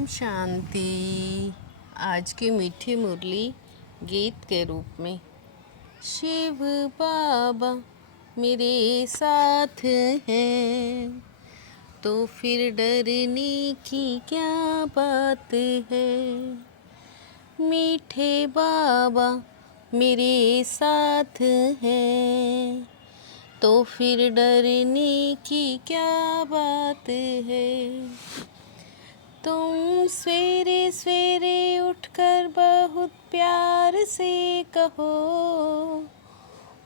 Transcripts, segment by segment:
ओम शांति। आज की मीठी मुरली गीत के रूप में। शिव बाबा मेरे साथ हैं, तो फिर डरने की क्या बात है। मीठे बाबा मेरे साथ हैं, तो फिर डरने की क्या बात है। तुम सवेरे सवेरे उठकर बहुत प्यार से कहो,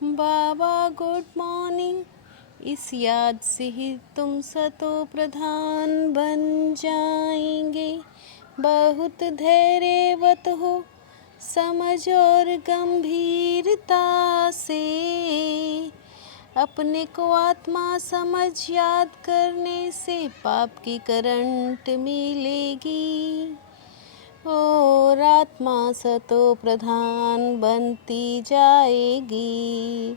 बाबा गुड मॉर्निंग। इस याद से ही तुम सतो प्रधान बन जाएंगे। बहुत धैर्यवत हो, समझ और गंभीरता से अपने को आत्मा समझ याद करने से पाप की करंट मिलेगी और आत्मा सतो प्रधान बनती जाएगी।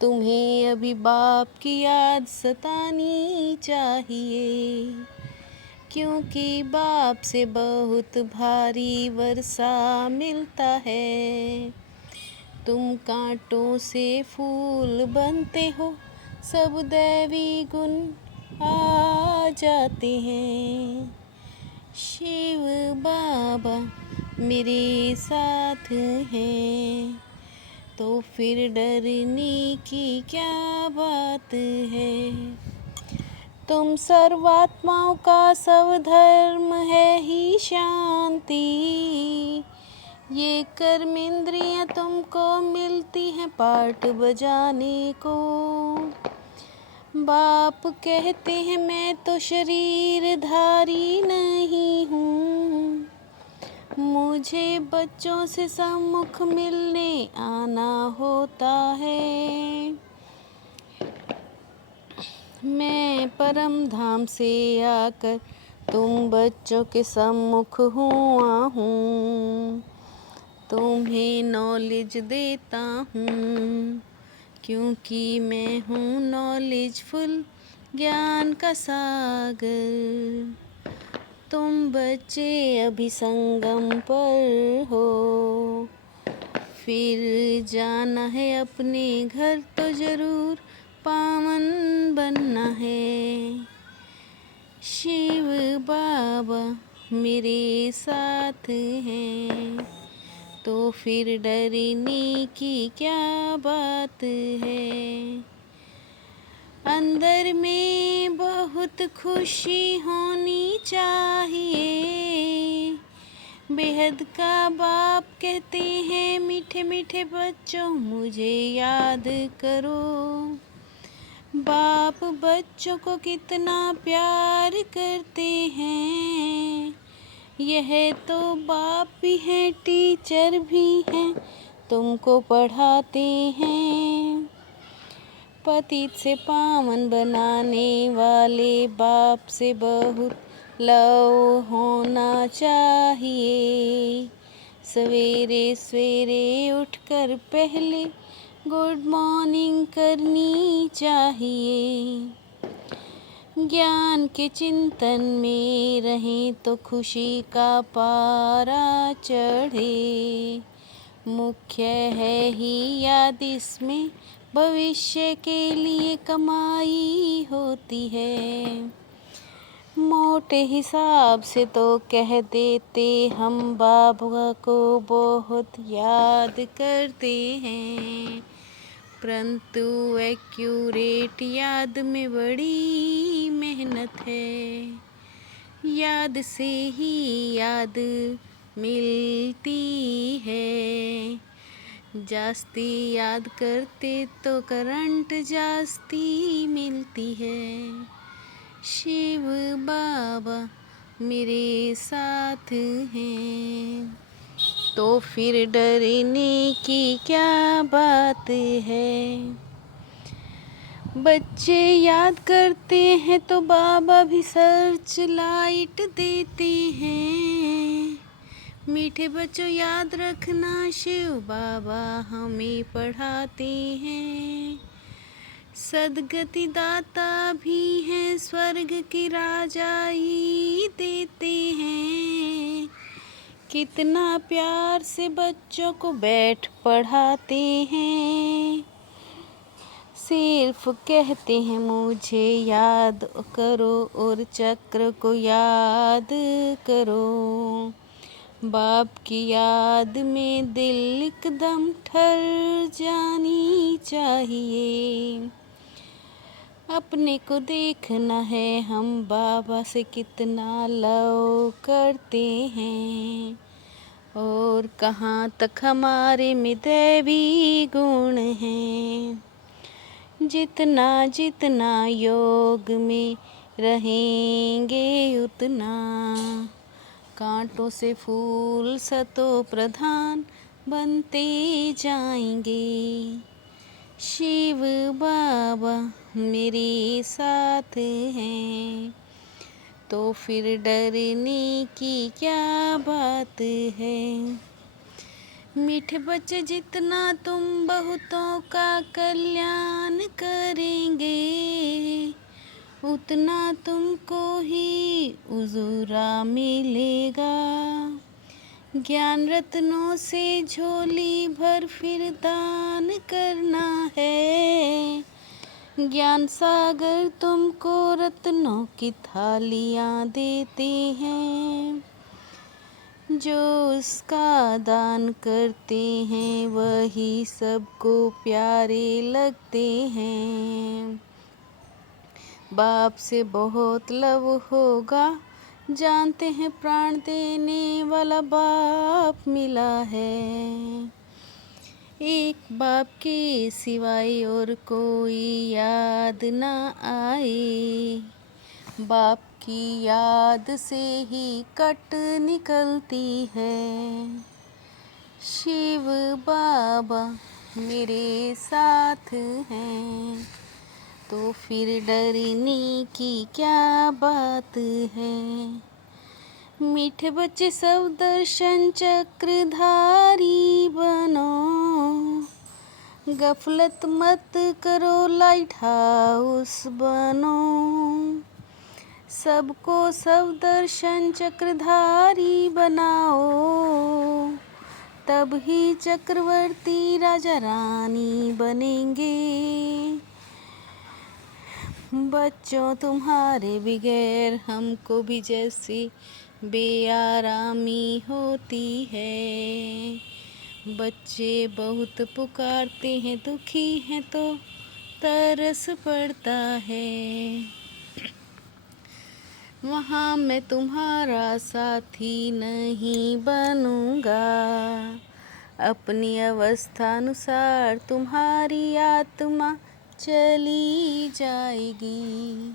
तुम्हें अभी बाप की याद सतानी चाहिए, क्योंकि बाप से बहुत भारी वर्षा मिलता है। तुम कांटों से फूल बनते हो, सब दैवी गुण आ जाते हैं। शिव बाबा मेरे साथ हैं, तो फिर डरने की क्या बात है। तुम सर्वात्माओं का सब धर्म है ही शांति। ये कर्म इंद्रियां तुमको मिलती हैं पार्ट बजाने को। बाप कहते हैं मैं तो शरीरधारी नहीं हूँ, मुझे बच्चों से सम्मुख मिलने आना होता है। मैं परम धाम से आकर तुम बच्चों के सम्मुख हुआ हूँ, तुम्हें नॉलेज देता हूँ, क्योंकि मैं हूँ नॉलेजफुल ज्ञान का सागर। तुम बच्चे अभी संगम पर हो, फिर जाना है अपने घर तो ज़रूर पावन बनना है। शिव बाबा मेरे साथ हैं, तो फिर डरने की क्या बात है। अंदर में बहुत खुशी होनी चाहिए। बेहद का बाप कहते हैं मीठे मीठे बच्चों मुझे याद करो। बाप बच्चों को कितना प्यार करते हैं। यह तो बाप भी हैं, टीचर भी हैं, तुमको पढ़ाते हैं। पतित से पावन बनाने वाले बाप से बहुत लव होना चाहिए। सवेरे सवेरे उठकर पहले गुड मॉर्निंग करनी चाहिए। ज्ञान के चिंतन में रहें तो खुशी का पारा चढ़े। मुख्य है ही याद, इसमें भविष्य के लिए कमाई होती है। मोटे हिसाब से तो कह देते हम बाबा को बहुत याद करते हैं, परंतु एक्यूरेट याद में बड़ी मेहनत है। याद से ही याद मिलती है, जास्ती याद करते तो करंट जास्ती मिलती है। शिव बाबा मेरे साथ हैं, तो फिर डरने की क्या बात है। बच्चे याद करते हैं तो बाबा भी सर्च लाइट देते हैं। मीठे बच्चों याद रखना, शिव बाबा हमें पढ़ाते हैं। सदगति दाता भी हैं, स्वर्ग की राजा ही देते हैं। कितना प्यार से बच्चों को बैठ पढ़ाते हैं, सिर्फ कहते हैं मुझे याद करो और चक्र को याद करो। बाप की याद में दिल एकदम ठहर जानी चाहिए। अपने को देखना है हम बाबा से कितना लव करते हैं, और कहाँ तक हमारे में दैवी गुण हैं। जितना जितना योग में रहेंगे उतना कांटों से फूल सतो प्रधान बनते जाएंगे। शिव बाबा मेरे साथ हैं, तो फिर डरने की क्या बात है। मीठे बच्चे जितना तुम बहुतों का कल्याण करेंगे, उतना तुमको ही उजूरा मिलेगा। ज्ञान रत्नों से झोली भर फिर दान करना है। ज्ञान सागर तुमको रत्नों की थालियाँ देते हैं। जो उसका दान करते हैं वही सबको प्यारे लगते हैं। बाप से बहुत लव होगा, जानते हैं प्राण देने वाला बाप मिला है। एक बाप के सिवाय और कोई याद ना आए, बाप की याद से ही कट निकलती है। शिव बाबा मेरे साथ हैं, तो फिर डरने की क्या बात है। मीठे बच्चे सब दर्शन चक्रधारी बनो, गफलत मत करो लाइट हाउस बनो। सबको सब दर्शन चक्रधारी बनाओ, तब ही चक्रवर्ती राजा रानी बनेंगे। बच्चों तुम्हारे बगैर हमको भी जैसी बेआरामी होती है। बच्चे बहुत पुकारते हैं, दुखी हैं तो तरस पड़ता है। वहाँ मैं तुम्हारा साथी नहीं बनूंगा, अपनी अवस्था अनुसार तुम्हारी आत्मा चली जाएगी।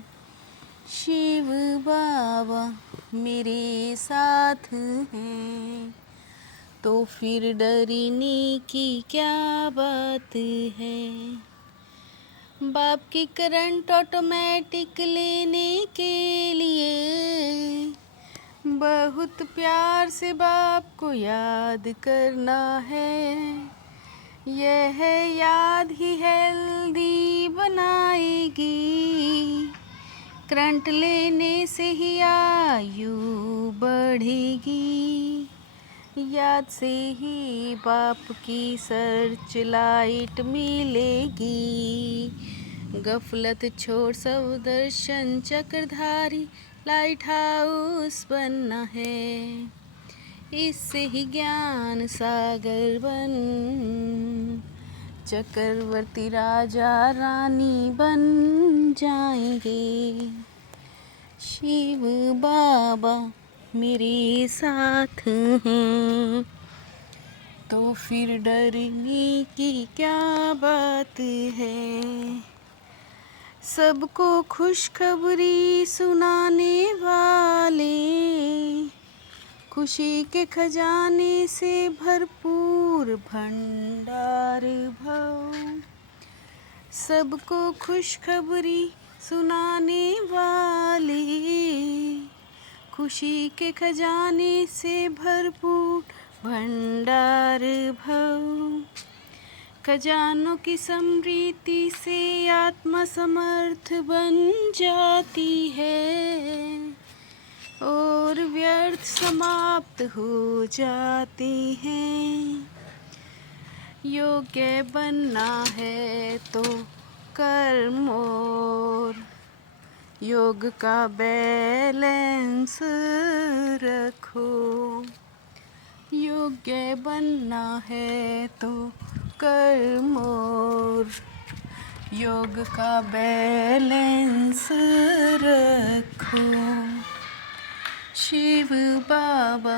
शिव बाबा मेरे साथ हैं, तो फिर डरने की क्या बात है। बाप की करंट ऑटोमेटिक लेने के लिए बहुत प्यार से बाप को याद करना है। यह याद ही हेल्दी बनाएगी, करंट लेने से ही आयु बढ़ेगी। याद से ही बाप की सर्च लाइट मिलेगी। गफलत छोड़ सब दर्शन चक्रधारी लाइट हाउस बनना है। इससे ही ज्ञान सागर बन चक्रवर्ती राजा रानी बन जाएंगे। शिव बाबा मेरे साथ हैं, तो फिर डरने की क्या बात है। सबको खुशखबरी सुनाने वाले, खुशी के खजाने से भरपूर भंडार भव। सबको खुशखबरी सुनाने वाले, खुशी के खजाने से भरपूर भंडार भव। खजानों की समृद्धि से आत्मा समर्थ बन जाती है, और व्यर्थ अर्थ समाप्त हो जाते हैं। योग्य बनना है तो कर्म और योग का बैलेंस रखो। योग्य बनना है तो कर्म और योग का बैलेंस रखो। शिव बाबा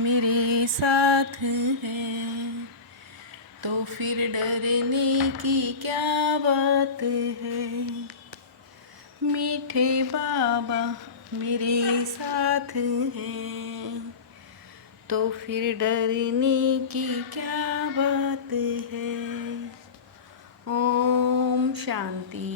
मेरे साथ हैं तो फिर डरने की क्या बात है। मीठे बाबा मेरे साथ हैं तो फिर डरने की क्या बात है। ओम शांति।